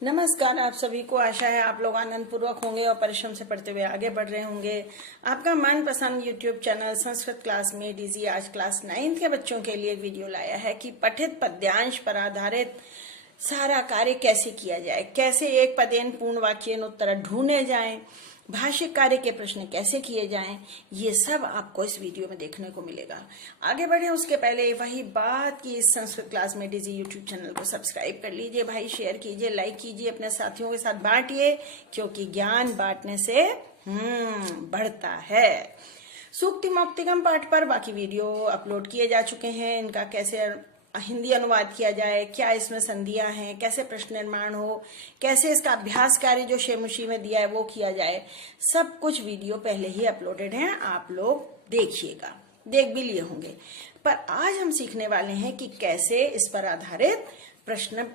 नमस्कार। आप सभी को आशा है आप लोग आनंद पूर्वक होंगे और परिश्रम से पढ़ते हुए आगे बढ़ रहे होंगे। आपका मनपसंद YouTube चैनल संस्कृत क्लास में डीजी आज क्लास 9th के बच्चों के लिए वीडियो लाया है कि पठित पद्यांश पर आधारित सारा कार्य कैसे किया जाए, कैसे एक पदेन पूर्ण वाक्यन उत्तर ढूंढे जाएं, भाषिक कार्य के प्रश्न कैसे किए जाएं, ये सब आपको इस वीडियो में देखने को मिलेगा। आगे बढ़े उसके पहले वही बात कि इस संस्कृत क्लास में डीजी यूट्यूब चैनल को सब्सक्राइब कर लीजिए भाई, शेयर कीजिए, लाइक कीजिए, अपने साथियों के साथ बांटिए, क्योंकि ज्ञान बांटने से बढ़ता है। सूक्ति मौक्तिकम पाठ पर बाकी वीडियो अपलोड किए जा चुके हैं। इनका कैसे हिंदी अनुवाद किया जाए, क्या इसमें संधियां हैं, कैसे प्रश्न निर्माण हो, कैसे इसका अभ्यास कार्य जो शेमुशी में दिया है वो किया जाए, सब कुछ वीडियो पहले ही अपलोडेड हैं। आप लोग देखिएगा, देख भी लिए होंगे। पर आज हम सीखने वाले हैं कि कैसे इस पर आधारित प्रश्न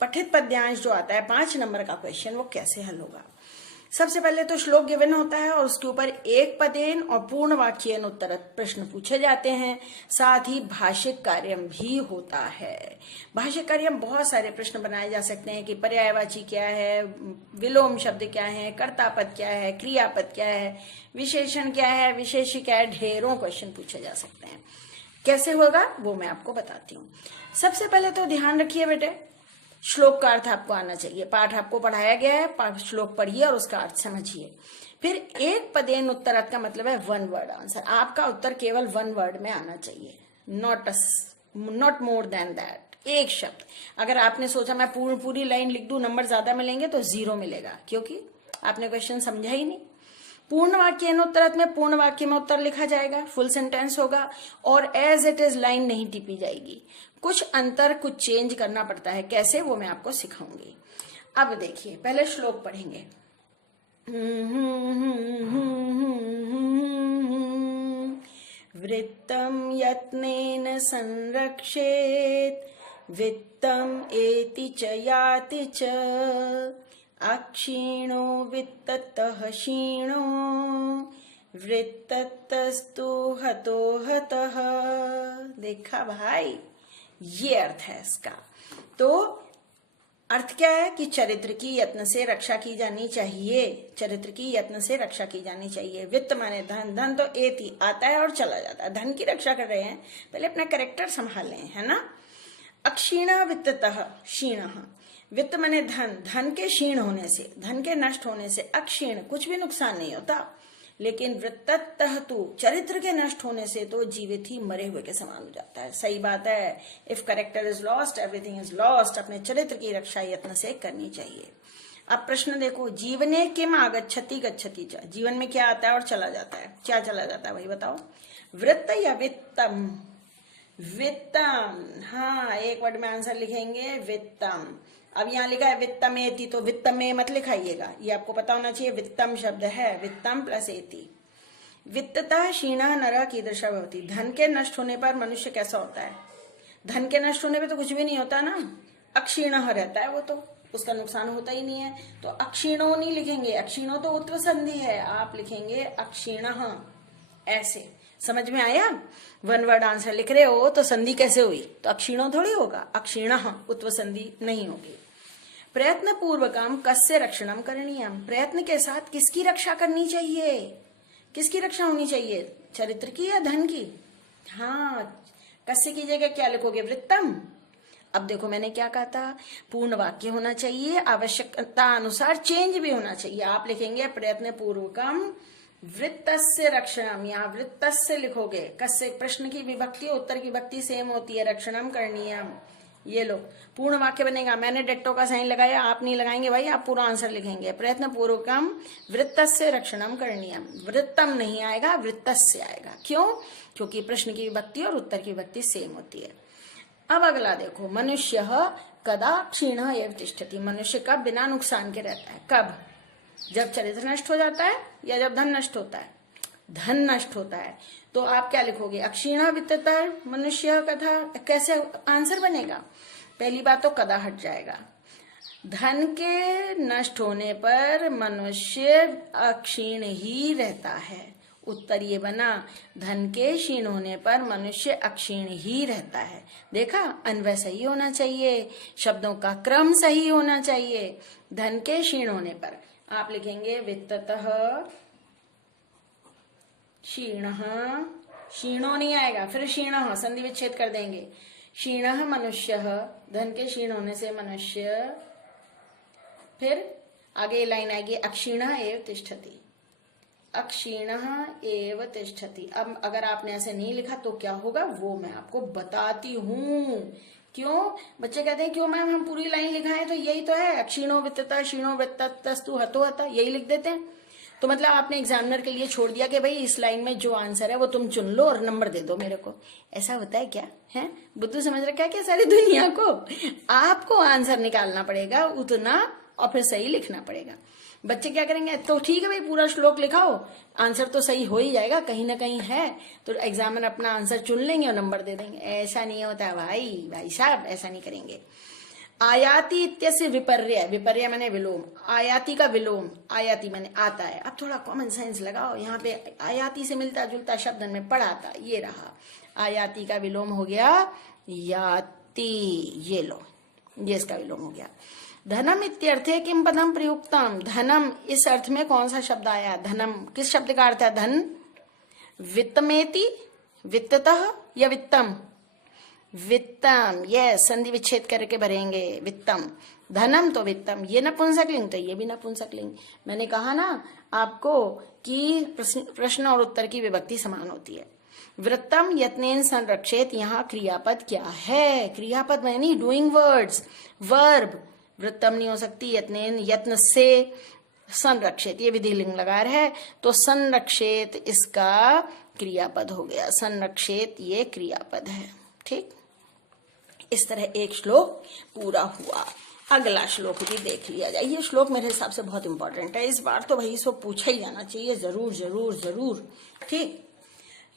पठित पद्यांश जो आता है 5 नंबर का क्वेश्चन वो कैसे हल होगा। सबसे पहले तो श्लोक गिवन होता है और उसके ऊपर एक पदेन और पूर्ण वाक्यन उत्तर प्रश्न पूछे जाते हैं। साथ ही भाषिक कार्य भी होता है। भाषिक कार्य में बहुत सारे प्रश्न बनाए जा सकते हैं कि पर्यायवाची क्या है, विलोम शब्द क्या है, कर्तापद क्या है, क्रियापद क्या है, विशेषण क्या है, विशेषी क्या है, ढेरों क्वेश्चन पूछे जा सकते हैं। कैसे होगा वो मैं आपको बताती हूँ। सबसे पहले तो ध्यान रखिए बेटे, श्लोक का अर्थ आपको आना चाहिए। पाठ आपको पढ़ाया गया है, श्लोक पढ़िए और उसका अर्थ समझिए। फिर एक पदेन उत्तरार्थ का मतलब है 1 वर्ड आंसर। आपका उत्तर केवल 1 वर्ड में आना चाहिए, नॉट मोर देन दैट। एक शब्द। अगर आपने सोचा मैं पूरी लाइन लिख दूं, नंबर ज्यादा मिलेंगे, तो 0 मिलेगा, क्योंकि आपने क्वेश्चन समझा ही नहीं। पूर्ण वाक्य उत्तरार्थ में पूर्ण वाक्य में उत्तर लिखा जाएगा, फुल सेंटेंस होगा और एज इट इज लाइन नहीं टिपी जाएगी। कुछ अंतर, कुछ चेंज करना पड़ता है। कैसे, वो मैं आपको सिखाऊंगी। अब देखिए, पहले श्लोक पढ़ेंगे। वृत्तम यत्नेन संरक्षेत वित्तम एति च याति च अक्षीणो वित्ततः क्षीणो वृत्तस्तु हतो हतः। देखा भाई, ये अर्थ है इसका। तो अर्थ क्या है कि चरित्र की यत्न से रक्षा की जानी चाहिए। चरित्र की यत्न से रक्षा की जानी चाहिए। वित्त माने धन, धन तो एति आता है और चला जाता है। धन की रक्षा कर रहे हैं, पहले अपना कैरेक्टर संभालें, है ना। अक्षीण वित्ततः क्षीण, वित्त माने धन, धन के क्षीण होने से, धन के नष्ट होने से अक्षीण कुछ भी नुकसान नहीं होता। लेकिन वृत्ततः तु चरित्र के नष्ट होने से तो जीवित ही मरे हुए के समान हो जाता है। सही बात है। If character is lost everything is lost. अपने चरित्र की रक्षा यत्न से करनी चाहिए। अब प्रश्न देखो, जीवने किम आगच्छति गच्छति च। जीवन में क्या आता है और चला जाता है? क्या चला जाता है भाई बताओ? वृत्त या वित्तम? वित्तम। हाँ, एक वर्ड में आंसर लिखेंगे वित्तम। अब यहाँ लिखा है वित्तम एति, तो वित्तम में मत लिखाइएगा, ये आपको पता होना चाहिए। वित्तम शब्द है, वित्तम प्लस एति। वित्ततः क्षीणः नरः कीदृशः भवति। धन के नष्ट होने पर मनुष्य कैसा होता है? धन के नष्ट होने पे तो कुछ भी नहीं होता ना, अक्षीणः रहता है, वो तो उसका नुकसान होता ही नहीं है। तो अक्षीणो नहीं लिखेंगे, अक्षीणो तो उत्तर संधि है, आप लिखेंगे अक्षीणः। ऐसे समझ में आया? 1 वर्ड आंसर लिख रहे हो तो संधि कैसे हुई? तो अक्षीणो थोड़ी होगा, अक्षीणः उत्तर संधि नहीं होगी। प्रयत्न पूर्वकम कस्य रक्षणम करणीयम। प्रयत्न के साथ किसकी रक्षा करनी चाहिए? किसकी रक्षा होनी चाहिए? चरित्र की या धन की? हाँ, कस्य की जगह क्या लिखोगे? वृत्तम। अब देखो मैंने क्या कहा था, पूर्ण वाक्य होना चाहिए, आवश्यकता अनुसार चेंज भी होना चाहिए। आप लिखेंगे प्रयत्न पूर्वकम वृत्तस्य रक्षणम, यहाँ वृत्तस्य लिखोगे। कस्य प्रश्न की विभक्ति उत्तर की विभक्ति सेम होती है, रक्षणम करणीयम। ये लो, पूर्ण वाक्य बनेगा। मैंने डेट्टो का साइन लगाया, आप नहीं लगाएंगे भाई, आप पूरा आंसर लिखेंगे। प्रयत्न पूर्वकम वृत्तस्य रक्षणम करणीयम। वृत्तम नहीं आएगा, वृत्तस्य आएगा। क्यों? क्योंकि प्रश्न की विभक्ति और उत्तर की विभक्ति सेम होती है। अब अगला देखो, मनुष्य कदा क्षीण एव तिष्ठति। मनुष्य कब बिना नुकसान के रहता है? कब? जब चरित्र नष्ट हो जाता है या जब धन नष्ट होता है? धन नष्ट होता है। तो आप क्या लिखोगे? अक्षीण वित्ततर मनुष्य कथा। कैसे आंसर बनेगा? पहली बात तो कदा हट जाएगा। धन के नष्ट होने पर मनुष्य अक्षीण ही रहता है, उत्तर ये बना, धन के क्षीण होने पर मनुष्य अक्षीण ही रहता है। देखा, अन्वय सही होना चाहिए, शब्दों का क्रम सही होना चाहिए। धन के क्षीण होने पर आप लिखेंगे वित्ततः क्षीणः, क्षीणो नहीं आएगा, फिर क्षीणः संधि विच्छेद कर देंगे। क्षीणः मनुष्यः, धन के क्षीण होने से मनुष्य, फिर आगे लाइन आएगी अक्षीणः एव तिष्ठति, अक्षीणः एव तिष्ठति। अब अगर आपने ऐसे नहीं लिखा तो क्या होगा वो मैं आपको बताती हूँ। क्यों बच्चे कहते हैं क्यों मैम हम पूरी लाइन लिखाएं, तो यही तो है, अक्षीणो वित्तता क्षीणो वृत्तस्तु हतो हता, यही लिख देते हैं। तो मतलब आपने एग्जामिनर के लिए छोड़ दिया कि भाई इस लाइन में जो आंसर है वो तुम चुन लो और नंबर दे दो मेरे को। ऐसा होता है क्या? है बुद्धू समझ रखा है क्या सारी दुनिया को? आपको आंसर निकालना पड़ेगा उतना और फिर सही लिखना पड़ेगा। बच्चे क्या करेंगे, तो ठीक है भाई पूरा श्लोक लिखाओ, आंसर तो सही हो ही जाएगा, कहीं ना कहीं है, तो एग्जामिनर अपना आंसर चुन लेंगे और नंबर दे देंगे। ऐसा नहीं होता भाई साहब, ऐसा नहीं करेंगे। आयाति इत्यस्य विपर्य, विपर्य माने विलोम, आयाति का विलोम, आयाति माने आता है। अब थोड़ा कॉमन सेंस लगाओ, यहाँ पे आयाति से मिलता जुलता शब्द में पढ़ा था, ये रहा, आयाति का विलोम हो गया याति, ये लो, ये इसका विलोम हो गया। धनम इत्यर्थे किम पदम प्रयुक्तम, धनम इस अर्थ में कौन सा शब्द आया? धनम किस शब्द का अर्थ है? धन। वित्तमेति, वित्ततः या वित्तम? वित्तम, ये संधि विच्छेद करके भरेंगे, वित्तम। धनम तो वित्तम, ये नपुंसकलिंग तो ये भी नपुंसकलिंग। मैंने कहा ना आपको कि प्रश्न और उत्तर की विभक्ति समान होती है। वृत्तम यत्नेन संरक्षेत, यहाँ क्रियापद क्या है? क्रियापद माने डूइंग वर्ड्स, वर्ब। वृत्तम नहीं हो सकती, यत्नेन यत्न से संरक्षित, ये विधिलिंग लगा है तो संरक्षित इसका क्रियापद हो गया, संरक्षित ये क्रियापद है। ठीक, इस तरह एक श्लोक पूरा हुआ। अगला श्लोक भी देख लिया जाए। ये श्लोक मेरे हिसाब से बहुत इंपॉर्टेंट है, इस बार तो भाई इसको पूछा ही जाना चाहिए, जरूर जरूर जरूर। ठीक,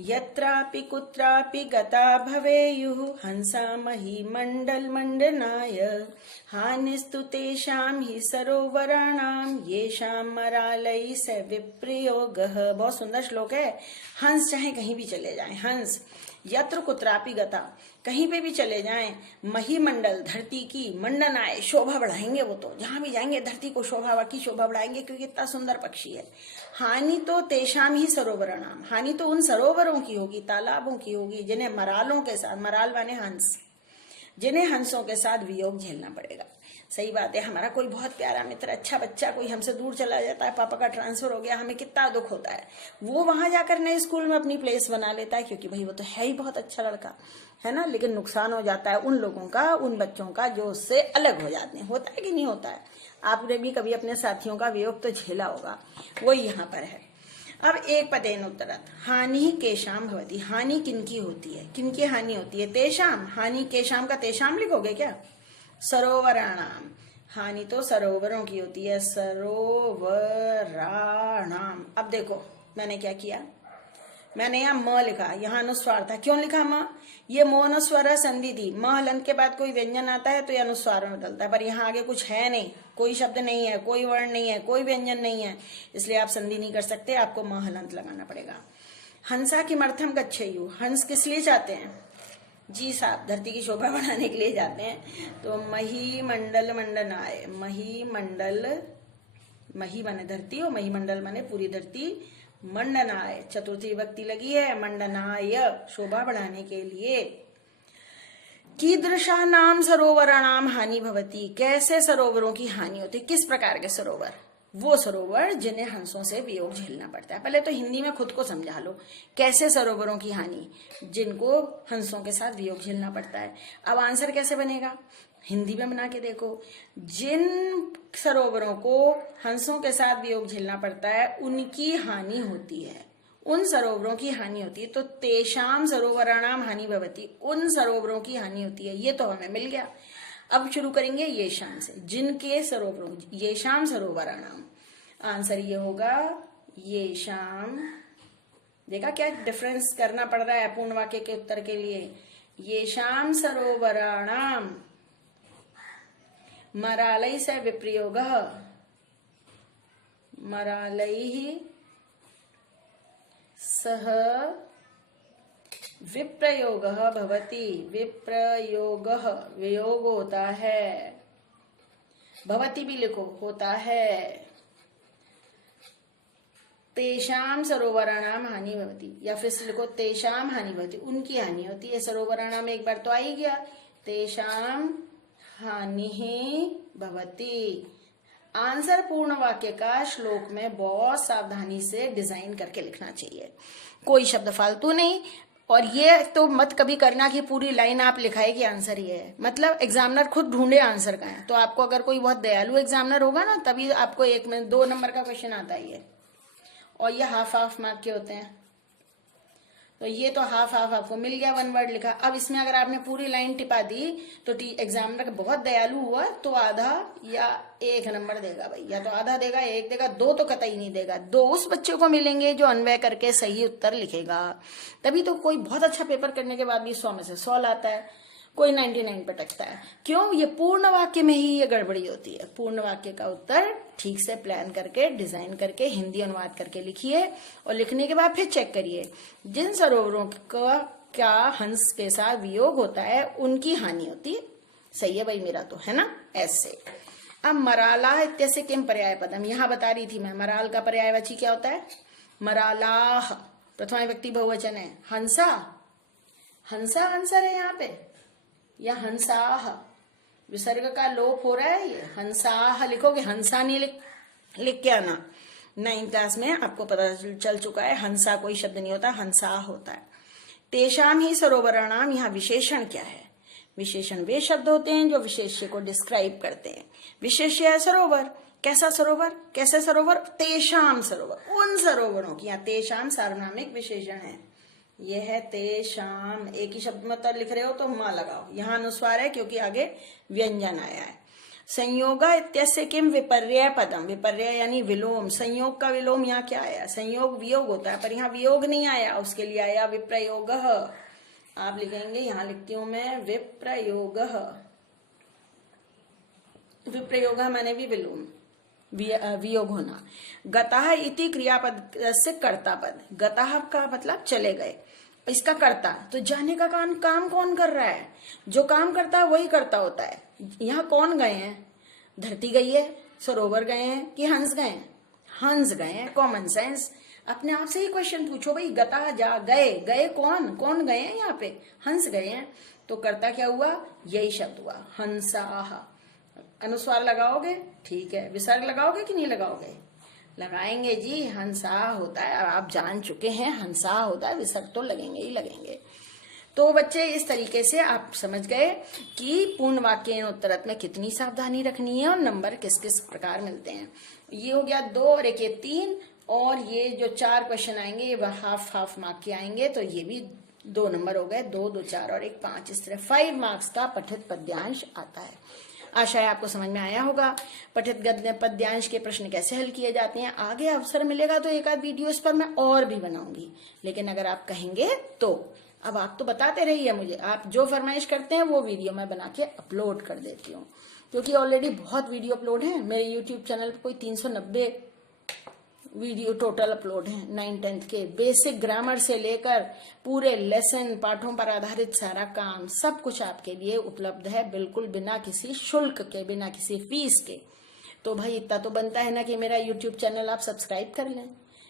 यत्रापि कुत्रापि गता भवेयुः हंसा महीमण्डल मण्डनाय, हानिस्तु तेषां हि सरोवराणां येषां मरालैः स विप्रयोगः। बहुत सुंदर श्लोक है। हंस चाहे कहीं भी चले जाएं, हंस यत्र कुत्रापि गता, कहीं पे भी चले जाएं, महीमंडल धरती की, मंडनाए शोभा बढ़ाएंगे, वो तो जहां भी जाएंगे धरती को शोभा की शोभा बढ़ाएंगे क्योंकि इतना सुंदर पक्षी है। हानि तो तेषाम ही सरोवराणाम, हानि तो उन सरोवरों की होगी, तालाबों की होगी जिन्हें मरालों के साथ, मराल माने हंस, जिन्हें हंसों के साथ वियोग झेलना पड़ेगा। सही बात है, हमारा कोई बहुत प्यारा मित्र, अच्छा बच्चा कोई हमसे दूर चला जाता है, पापा का ट्रांसफर हो गया, हमें कितना दुख होता है। वो वहां जाकर नए स्कूल में अपनी प्लेस बना लेता है क्योंकि भाई वो तो है ही बहुत अच्छा लड़का, है ना। लेकिन नुकसान हो जाता है उन लोगों का, उन बच्चों का जो उससे अलग हो जाते हैं। होता है कि नहीं होता है? आपने भी कभी अपने साथियों का वियोग तो झेला होगा, वो यहाँ पर है। अब एक पदेन उत्तरत, हानि केशाम भवती, हानि किनकी होती है, किनकी हानि होती है? तेषाम, हानि केशाम का तेषाम लिखोगे क्या? सरोवराणाम, हानि तो सरोवरों की होती है, सरोवराणाम। अब देखो मैंने क्या किया, मैंने यहाँ म लिखा, यहाँ अनुस्वार था। क्यों लिखा म? ये मोनुस्वर संधि थी, म हलंत के बाद कोई व्यंजन आता है तो ये अनुस्वार में बदलता है, पर यहाँ आगे कुछ है नहीं, कोई शब्द नहीं है, कोई वर्ण नहीं है, कोई व्यंजन नहीं है, इसलिए आप संधि नहीं कर सकते, आपको म हलंत लगाना पड़ेगा। हंसा किमर्थम गच्छेयु, हंस किस लिए जाते हैं? जी साहब, धरती की शोभा बढ़ाने के लिए जाते हैं। तो मही मंडल मंडनाय, मही मंडल, मही माने धरती और मही मंडल माने पूरी धरती, मंडनाय चतुर्थी विभक्ति लगी है, मंडनाय शोभा बढ़ाने के लिए। कीदृशा नाम सरोवराणाम हानि भवती, कैसे सरोवरों की हानि होती, किस प्रकार के सरोवर? वो सरोवर जिन्हें हंसों से वियोग झेलना पड़ता है। पहले तो हिंदी में खुद को समझा लो, कैसे सरोवरों की हानि, जिनको हंसों के साथ वियोग झेलना पड़ता है। अब आंसर कैसे बनेगा, हिंदी में बना के देखो। जिन सरोवरों को हंसों के साथ वियोग झेलना पड़ता है उनकी हानि होती है, उन सरोवरों की हानि होती है। तो तेषाम सरोवराणाम हानि भवती, उन सरोवरों की हानि होती है, ये तो हमें मिल गया। अब शुरू करेंगे ये शाम से, जिनके सरोवरों, ये शाम सरोवराणाम, आंसर ये होगा ये शाम। देखा क्या डिफरेंस करना पड़ रहा है पूर्ण वाक्य के उत्तर के लिए। ये शाम सरोवराणाम मरालय से विप्रयोग, मरालय सह विप्रयोगः भवति। विप्रयोगः वियोग होता है, भवति भी लिखो होता है। तेषाम सरोवराणाम हानि भवति, या फिर से लिखो तेषाम हानि भवति, उनकी हानि होती है। सरोवराणाम एक बार तो आ ही गया, तेषाम हानि भवति। आंसर पूर्ण वाक्य का श्लोक में बहुत सावधानी से डिजाइन करके लिखना चाहिए, कोई शब्द फालतू नहीं। और ये तो मत कभी करना कि पूरी लाइन आप लिखाए कि आंसर ये है, मतलब एग्जामिनर खुद ढूंढे आंसर का है। तो आपको अगर कोई बहुत दयालु एग्जामिनर होगा ना, तभी आपको 1 में 2 नंबर का क्वेश्चन आता ही है। और ये हाफ मार्क के होते हैं, तो ये तो हाफ आपको मिल गया, 1 वर्ड लिखा। अब इसमें अगर आपने पूरी लाइन टिपा दी तो एग्जामिनर बहुत दयालु हुआ तो आधा या 1 नंबर देगा भाई, या तो आधा देगा, 1 देगा, 2 तो कतई नहीं देगा। 2 उस बच्चे को मिलेंगे जो अन्वय करके सही उत्तर लिखेगा। तभी तो कोई बहुत अच्छा पेपर करने के बाद भी 100 में से 100 लाता है, कोई 99 पे टकता है। क्यों? ये पूर्ण वाक्य में ही ये गड़बड़ी होती है। पूर्ण वाक्य का उत्तर ठीक से प्लान करके, डिजाइन करके, हिंदी अनुवाद करके लिखिए, और लिखने के बाद फिर चेक करिए जिन सरोवरों का क्या हंस के साथ वियोग होता है उनकी हानि होती है। सही है भाई मेरा तो, है ना? ऐसे। अब मराला इत्यस्य किम पर्याय पदम, यहां बता रही थी मैं, मराल का पर्यायवाची क्या होता है? मरालाह, प्रथमा विभक्ति बहुवचन है। हंसा, हंसा आंसर है यहाँ पे, या हंसाह, विसर्ग का लोप हो रहा है। ये हंसाह लिखोगे, हंसा नहीं लिख के आना। 9th क्लास में आपको पता चल चुका है, हंसा कोई शब्द नहीं होता, हंसाह होता है। तेषाम ही सरोवराणाम, यहाँ विशेषण क्या है? विशेषण वे शब्द होते हैं जो विशेष्य को डिस्क्राइब करते हैं। विशेष्य है सरोवर। कैसा सरोवर? कैसे सरोवर? तेषाम सरोवर, उन सरोवरों की। यहाँ तेषाम सार्वनामिक विशेषण है, यह है तेषाम। एक ही शब्द में उत्तर लिख रहे हो तो मां लगाओ, यहाँ अनुस्वार है क्योंकि आगे व्यंजन आया है। संयोगा इत्यस्य किम विपर्य पदम, विपर्य यानी विलोम। संयोग का विलोम यहाँ क्या आया? संयोग वियोग होता है, पर यहाँ वियोग नहीं आया, उसके लिए आया विप्रयोग। आप लिखेंगे, यहाँ लिखती हूं मैं विप्रयोग। विप्रयोग माने भी विलोम, वियोग होना। गतः इति क्रियापद से कर्ता पद। गतः का मतलब चले गए, इसका कर्ता तो जाने का काम कौन कर रहा है? जो काम करता है वही कर्ता होता है। यहाँ कौन गए हैं? धरती गई है, सरोवर गए हैं, कि हंस गए हैं? हंस गए हैं। कॉमन सेंस, अपने आप से ही क्वेश्चन पूछो भाई, गता जा गए, गए कौन गए हैं? यहाँ पे हंस गए हैं, तो कर्ता क्या हुआ? यही शब्द हुआ, हंसाह। अनुस्वार लगाओगे, ठीक है। विसर्ग लगाओगे कि नहीं लगाओगे? लगाएंगे जी, हंसा होता है, आप जान चुके हैं हंसा होता है, विसर्ग तो लगेंगे ही लगेंगे। तो बच्चे इस तरीके से आप समझ गए कि पूर्ण वाक्य उत्तरत में कितनी सावधानी रखनी है और नंबर किस किस प्रकार मिलते हैं। ये हो गया 2 और 1 ये 3, और ये जो 4 क्वेश्चन आएंगे ये हाफ मार्क के आएंगे, तो ये भी 2 नंबर हो गए, 2, 2, 4 और 1, 5। इस तरह 5 मार्क्स का पठित पद्यांश आता है। आशा है आपको समझ में आया होगा पठित गद्य पद्यांश के प्रश्न कैसे हल किए जाते हैं। आगे अवसर मिलेगा तो एक आध वीडियो इस पर मैं और भी बनाऊंगी, लेकिन अगर आप कहेंगे तो अब आप तो बताते रहिए मुझे, आप जो फरमाइश करते हैं वो वीडियो मैं बना के अपलोड कर देती हूँ, क्योंकि ऑलरेडी बहुत वीडियो अपलोड है मेरे यूट्यूब चैनल पर। कोई 390 वीडियो टोटल अपलोड है 9th-10th के, बेसिक ग्रामर से लेकर पूरे लेसन पाठों पर आधारित सारा काम सब कुछ आपके लिए उपलब्ध है, बिल्कुल बिना किसी शुल्क के, बिना किसी फीस के। तो भाई इतना तो बनता है ना कि मेरा यूट्यूब चैनल आप सब्सक्राइब कर लें,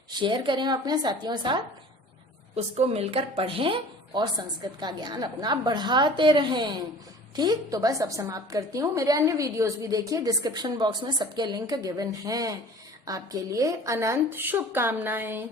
शेयर करें अपने साथियों साथ, उसको मिलकर पढ़ें और संस्कृत का ज्ञान अपना बढ़ाते रहें। ठीक, तो बस अब समाप्त करती हूँ। मेरे अन्य वीडियोस भी देखिए, डिस्क्रिप्शन बॉक्स में सबके लिंक गिवन हैं। आपके लिए अनंत शुभकामनाएं।